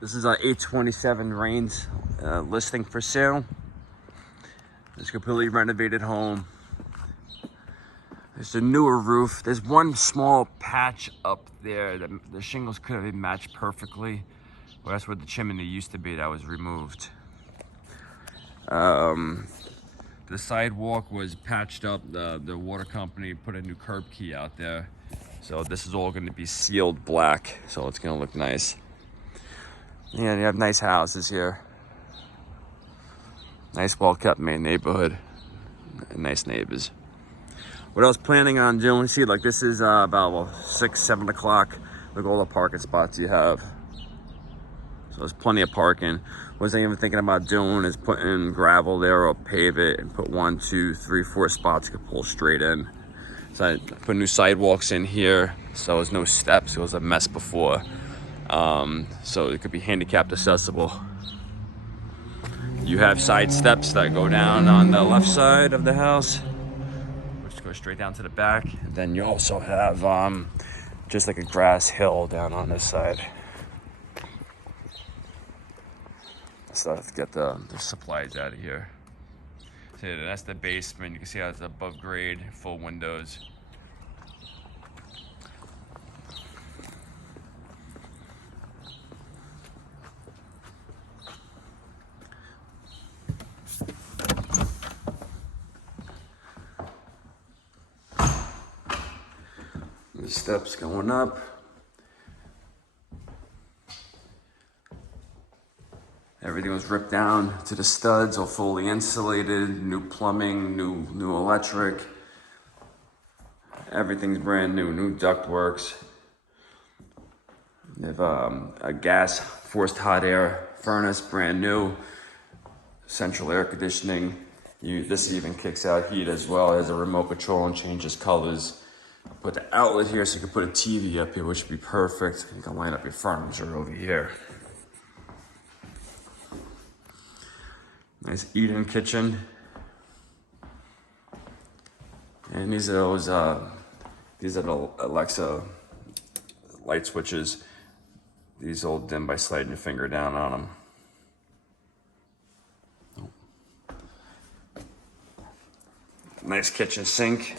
This is 827 Rains listing for sale. It's a completely renovated home. There's a newer roof. There's one small patch up there that the shingles could have been matched perfectly. Well, that's where the chimney used to be. That was removed. The sidewalk was patched up. The water company put a new curb key out there. So this is all going to be sealed black. So it's going to look nice. Yeah, you have nice houses here. Nice, well-kept main neighborhood. Nice neighbors. What I was planning on doing, see, like this is about 6, 7 o'clock. Look at all the parking spots you have. So there's plenty of parking. What I was even thinking about doing is putting gravel there or pave it and put 1, 2, 3, 4 spots you could pull straight in. So I put new sidewalks in here. So there's no steps. It was a mess before. So it could be handicapped accessible. You have side steps that go down on the left side of the house, which goes straight down to the back. And then you also have just like a grass hill down on this side. So I have to get the supplies out of here. So that's the basement. You can see how it's above grade, full windows. The steps going up. Everything was ripped down to the studs, all fully insulated, new plumbing, new electric. Everything's brand new ductworks. They have a gas forced hot air furnace, brand new. Central air conditioning. This even kicks out heat as well. It has a remote control and changes colors. Put the outlet here so you can put a TV up here, which would be perfect. You can line up your furniture over here. Nice eat-in kitchen. And these are the Alexa light switches. These all dim by sliding your finger down on them. Nice kitchen sink.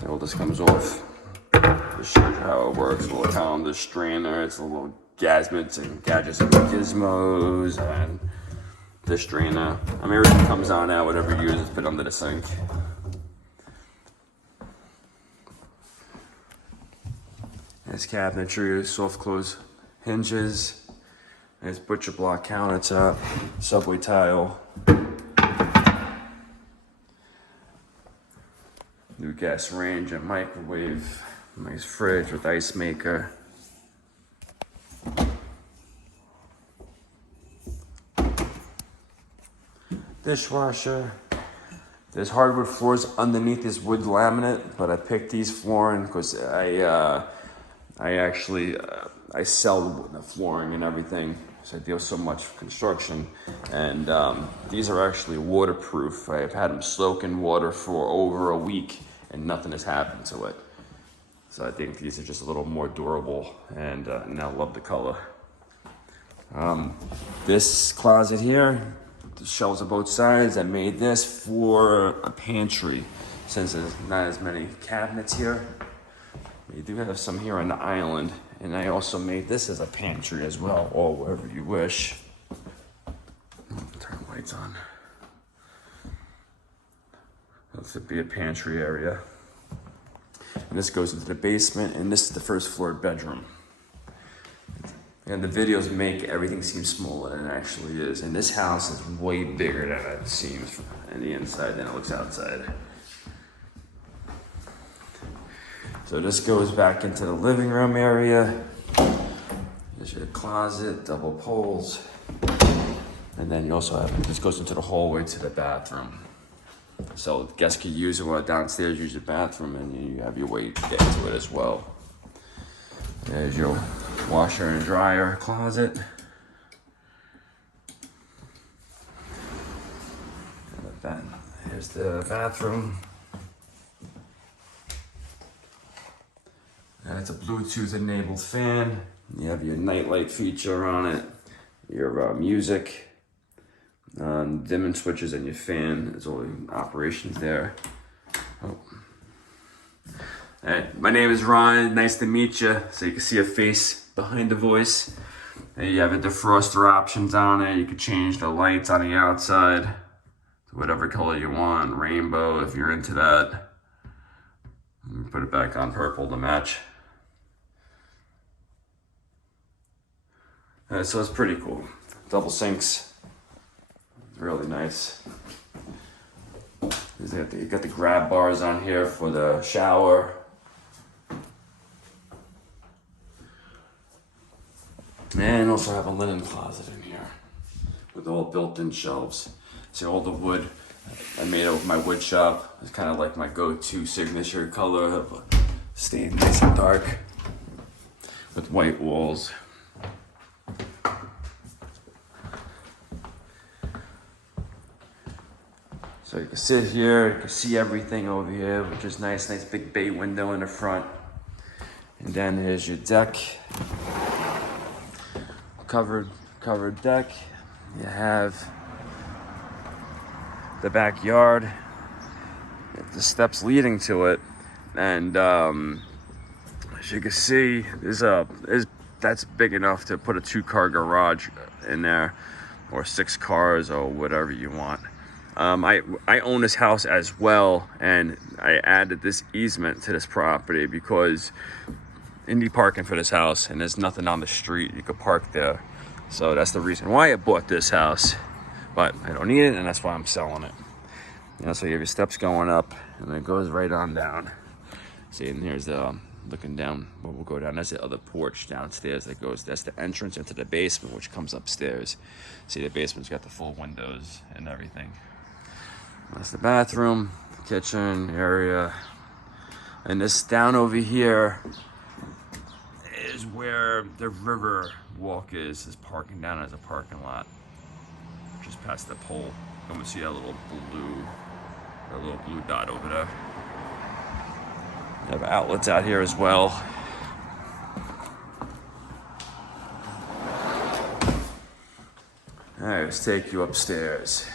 And all this comes off. Just show you how it works. A little calendar strainer. It's a little gadgets and gizmos and the strainer. I mean, everything comes on out. Whatever you use is put under the sink. Nice cabinetry, soft close hinges. Nice butcher block countertop, subway tile. New gas range and microwave. Nice fridge with ice maker. Dishwasher. There's hardwood floors underneath this wood laminate, but I picked these flooring because I sell the flooring and everything. So I deal so much construction, and these are actually waterproof. I've had them soak in water for over a week, and nothing has happened to it. So I think these are just a little more durable, and I love the color. This closet here, the shelves on both sides. I made this for a pantry, since there's not as many cabinets here. You do have some here on the island. And I also made this as a pantry as well, or wherever you wish. Turn the lights on. This would be a pantry area. And this goes into the basement, and this is the first floor bedroom. And the videos make everything seem smaller than it actually is. And this house is way bigger than it seems on the inside than it looks outside. So this goes back into the living room area. There's your closet, double poles. And then you also have, this goes into the hallway to the bathroom. So guests can use it while downstairs, use the bathroom, and you have your way to get to it as well. There's your washer and dryer closet. And here's the bathroom. And it's a Bluetooth enabled fan. You have your nightlight feature on it, your music, dimming switches, and your fan. There's all the operations there. Oh. Hey, my name is Ron. Nice to meet you. So you can see a face behind the voice. And you have a defroster options on it. You can change the lights on the outside to whatever color you want. Rainbow if you're into that. Put it back on purple to match. So it's pretty cool. Double sinks. Really nice. You got the grab bars on here for the shower. And also have a linen closet in here with all built-in shelves. See all the wood I made it with my wood shop. It's kind of like my go-to signature color, staying nice and dark with white walls. So you can sit here, you can see everything over here, which is nice big bay window in the front. And then here's your deck. Covered deck. You have the backyard, the steps leading to it, and as you can see, that's big enough to put a 2-car garage in there, or 6 cars, or whatever you want. I own this house as well, and I added this easement to this property because indie parking for this house, and there's nothing on the street. You could park there. So that's the reason why I bought this house, but I don't need it, and that's why I'm selling it. So you have your steps going up, and it goes right on down. See, and here's the looking down. Well, we'll go down. That's the other porch downstairs that goes. That's the entrance into the basement, which comes upstairs. See, the basement's got the full windows and everything. That's the bathroom, kitchen area, and this down over here is where the river walk is parking down as a parking lot, just past the pole. I'm gonna see that little blue dot over there. You have outlets out here as well. All right, let's take you upstairs.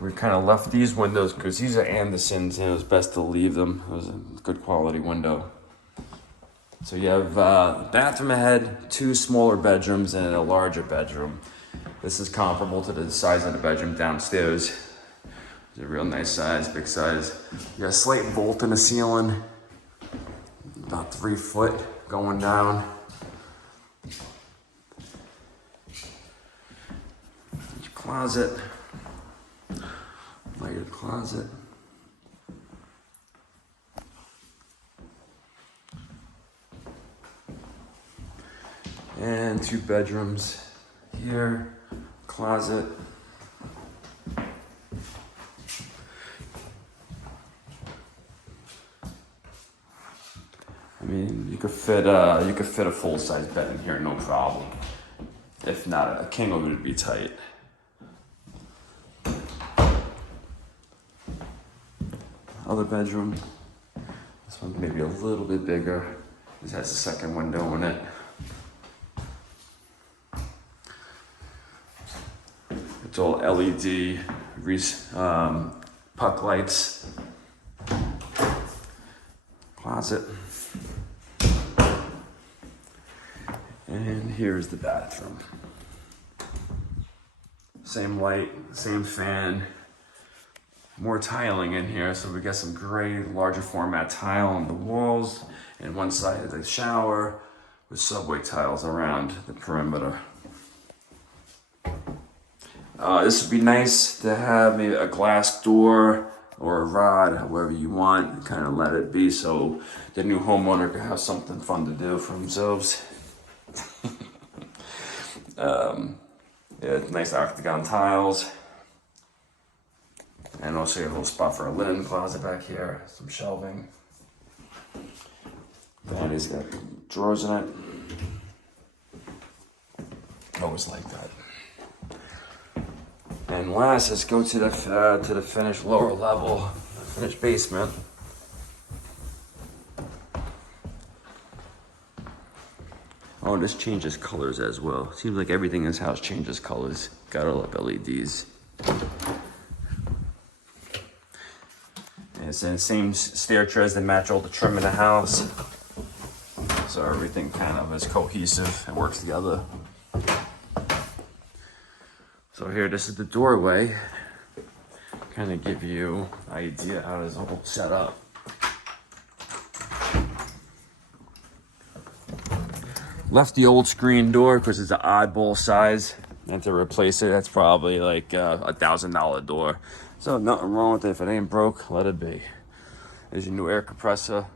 We kind of left these windows because these are Andersons, and it was best to leave them. It was a good quality window. So you have bathroom ahead, 2 smaller bedrooms, and a larger bedroom. This is comparable to the size of the bedroom downstairs. It's a real nice size, big size. You got a slate vault in the ceiling, about 3 foot going down. Your closet. Lighted closet. And 2 bedrooms here, closet. I mean, you could fit a full-size bed in here, no problem. If not, a king would be tight. Other bedroom. This one maybe a little bit bigger. This has a second window in it. It's all LED puck lights. Closet. And here's the bathroom. Same light, same fan. More tiling in here, so we got some gray, larger format tile on the walls, and one side of the shower with subway tiles around the perimeter. This would be nice to have maybe a glass door or a rod, however you want, kind of let it be so the new homeowner can have something fun to do for themselves. Yeah, nice octagon tiles. And also you have a little spot for a linen closet back here, some shelving. Then it's got drawers in it. goes like that. And last, let's go to the finished lower level, finished basement. Oh, this changes colors as well. Seems like everything in this house changes colors. Gotta love LEDs. And it's in the same stair treads that match all the trim in the house. So everything kind of is cohesive and works together. So here, this is the doorway. Kind of give you an idea how this all set up. Left the old screen door because it's an oddball size, and to replace it, that's probably like $1,000 door. So nothing wrong with it. If it ain't broke, let it be. There's your new air compressor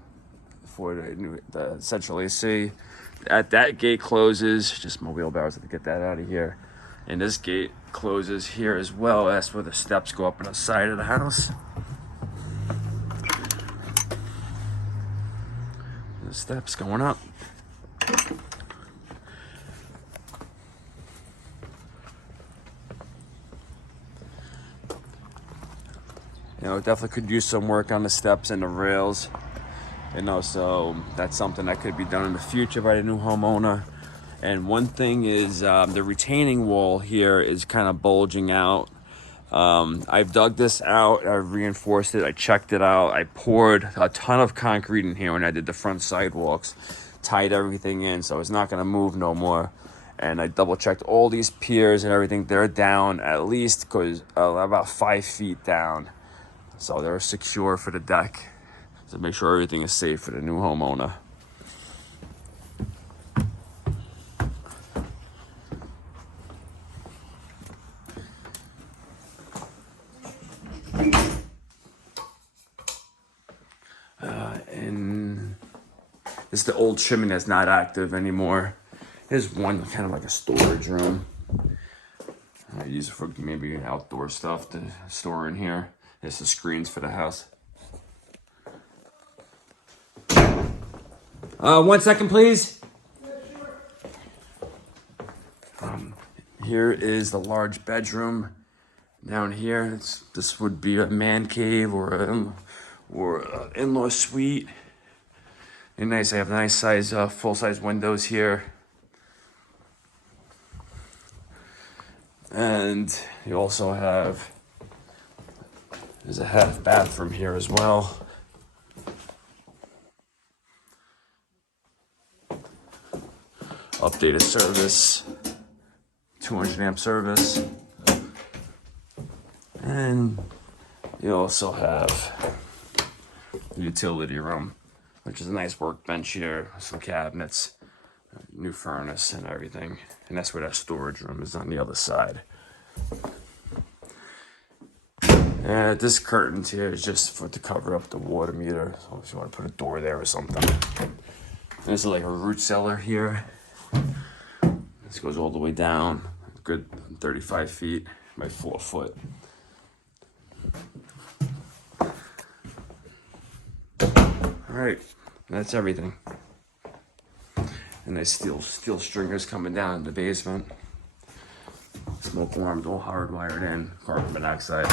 for the central AC. That gate closes. Just my wheelbarrows to get that out of here. And this gate closes here as well. That's where the steps go up on the side of the house. The steps going up. You know, definitely could use some work on the steps and the rails. You know, so that's something that could be done in the future by the new homeowner. And one thing is the retaining wall here is kind of bulging out. I've dug this out, I've reinforced it, I checked it out. I poured a ton of concrete in here when I did the front sidewalks, tied everything in so it's not gonna move no more. And I double checked all these piers and everything. They're down at least about 5 feet down. So they're secure for the deck. So make sure everything is safe for the new homeowner. And this is the old chimney that's not active anymore. Here's one kind of like a storage room. I use it for maybe outdoor stuff to store in here. There's the screens for the house. 1 second, please. Yeah, sure. Here is the large bedroom. Down here, this would be a man cave or an in-law suite. And nice, I have nice size, full-size windows here. And you also have, there's a half bathroom here as well. Updated service, 200 amp service. And you also have the utility room, which is a nice workbench here, some cabinets, new furnace and everything. And that's where that storage room is on the other side. And this curtains here is just to cover up the water meter. So if you want to put a door there or something. And this is like a root cellar here. This goes all the way down, good 35 feet by 4 foot. All right, that's everything. And there's steel stringers coming down in the basement. Smoke alarms all hardwired in, carbon monoxide.